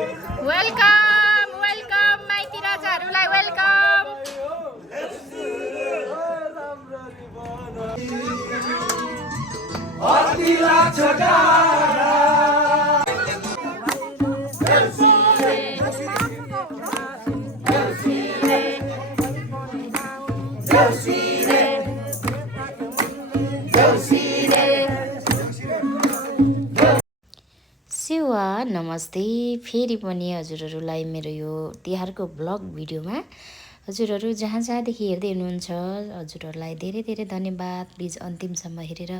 Welcome welcome माइती राजाहरूलाई welcome. सेवा नमस्ते फेरि पनि हजुरहरूलाई मेरो यो तिहारको ब्लग भिडियोमा हजुरहरू जहाँ जहाँदेखि हेर्दै हुनुहुन्छ हजुरहरूलाई धेरै धेरै धन्यवाद। प्लिज अन्तिमसम्म हेरेर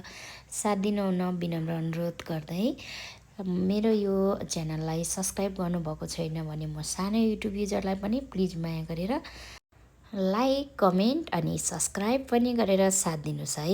साथ दिनुहुन विनम्र अनुरोध गर्दै मेरो यो च्यानललाई सब्सक्राइब गर्नुभएको छैन भने म सानो युट्युब युजरलाई पनि प्लिज माया गरेर लाइक कमेन्ट अनि सब्सक्राइब पनि गरेर साथ दिनुहोस् है।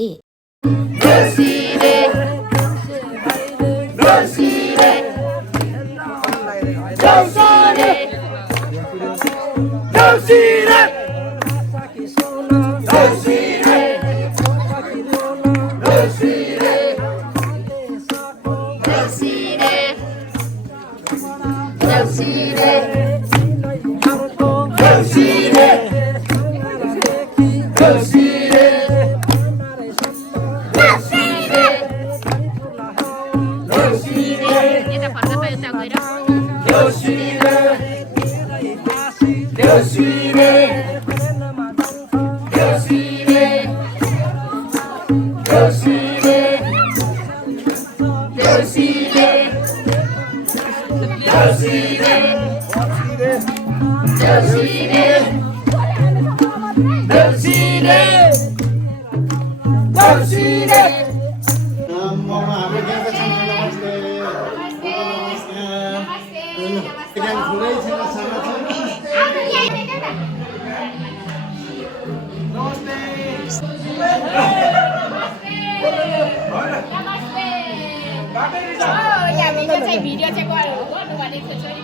भिडियो चाहिँ गर्नु भनेको छोरी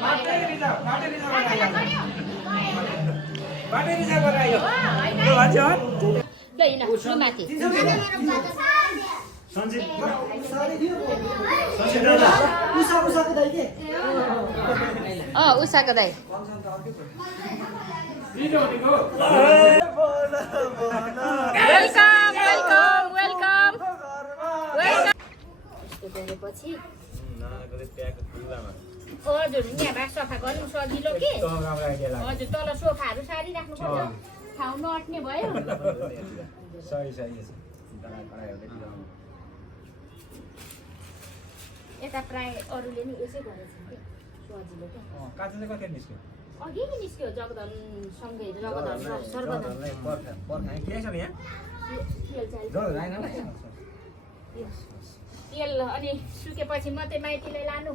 माथि उषाको दाइ वेलकम वेलकम वेलकम गरेपछि हजुर यहाँ सफा गर्नु सजिलो के हजुर तल सोफाहरू सारिराख्नु पर्छ ठाउँ नअट्ने भयो। यता प्राय अरूले नि यसै गरेछ कि सजिलो क्या अघि नै निस्क्यो जगधन सँगै जगधन सर्वधन तेल अनि सुकेपछि मात्रै माइतीलाई लानु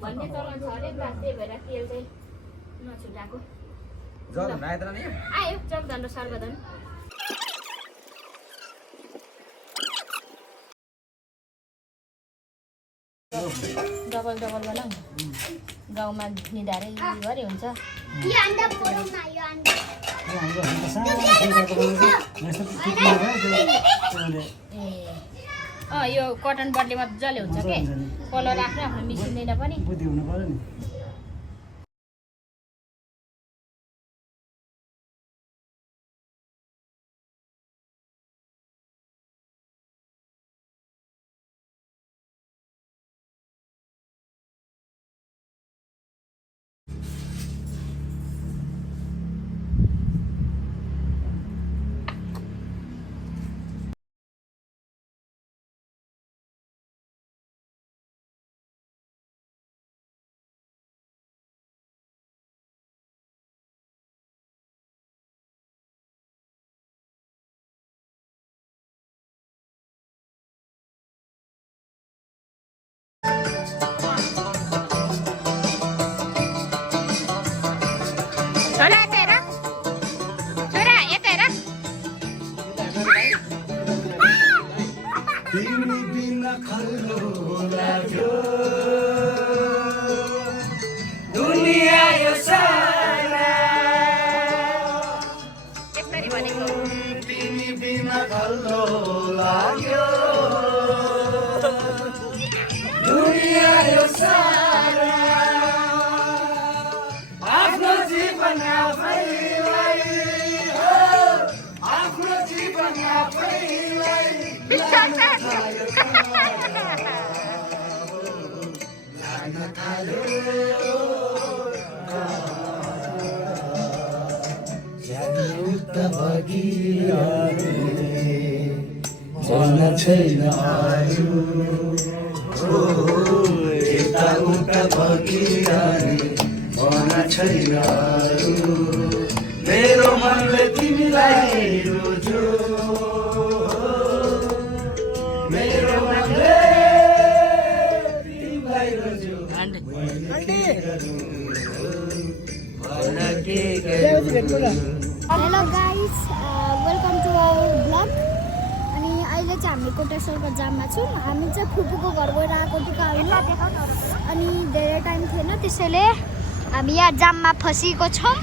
भन्ने चलन छ अरे नि त त्यही भएर तेल चाहिँ नछुटाएको आयो जगधन र सर्वधन। डबल डबल बनाऊ गाउँमा निधारै गरे हुन्छ। यो कटन बडले मजाले हुन्छ के कलर आफ्नो आफ्नो मिसिँदैन पनि। मेरो मनले तिमीलाई रोज्यो मेरो मनले तिमीलाई रोज्यो hello guys welcome to our blog अनि अहिले चाहिँ हामी कोटेश्वरको जाममा छौँ हामी चाहिँ फुपूको घर गएर आएको टिका हाल्नु अनि धेरै टाइम थिएन त्यसैले हामी यहाँ जाममा फँसिएको छौँ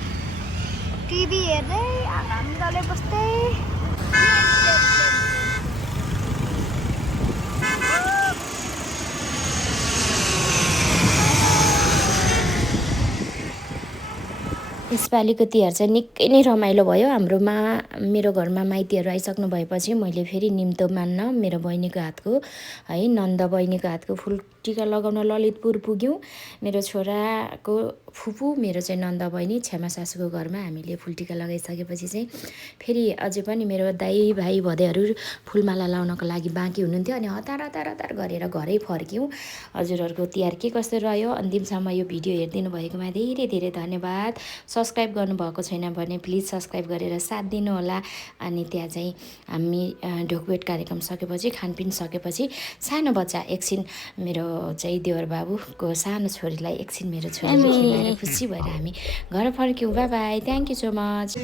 टिभी हेर्दै आनन्दले बस्दै यसपालिको तिहार चाहिँ निकै नै रमाइलो भयो हाम्रोमा मेरो घरमा माइतीहरू आइसक्नु भएपछि मैले फेरि निम्तो मान्न मेरो बहिनीको हातको है नन्द बहिनीको हातको फुल टिका लगाउन ललितपुर पुग्यौँ मेरो छोराको फुपू मेरो चाहिँ नन्द बहिनी छ्यामा सासूको घरमा हामीले फुलटिका लगाइसकेपछि चाहिँ फेरि अझै पनि मेरो दाइ भाइ भदैहरू फुलमाला लाउनको लागि बाँकी हुनुहुन्थ्यो अनि हतार हतार हतार गरेर घरै फर्क्यौँ हजुरहरूको तिहार के कस्तो रह्यो अन्तिमसम्म यो भिडियो हेरिदिनु भएकोमा धेरै धेरै धन्यवाद सब्सक्राइब गर्नुभएको छैन भने प्लिज सब्सक्राइब गरेर साथ दिनुहोला अनि त्यहाँ चाहिँ हामी ढोकभेट कार्यक्रम सकेपछि खानपिन सकेपछि सानो बच्चा एकछिन मेरो चाहिँ देवर बाबुको सानो छोरीलाई एकछिन मेरो छोरीले खेलाएर खुसी भएर हामी घर फर्क्यौँ bye bye thank you so much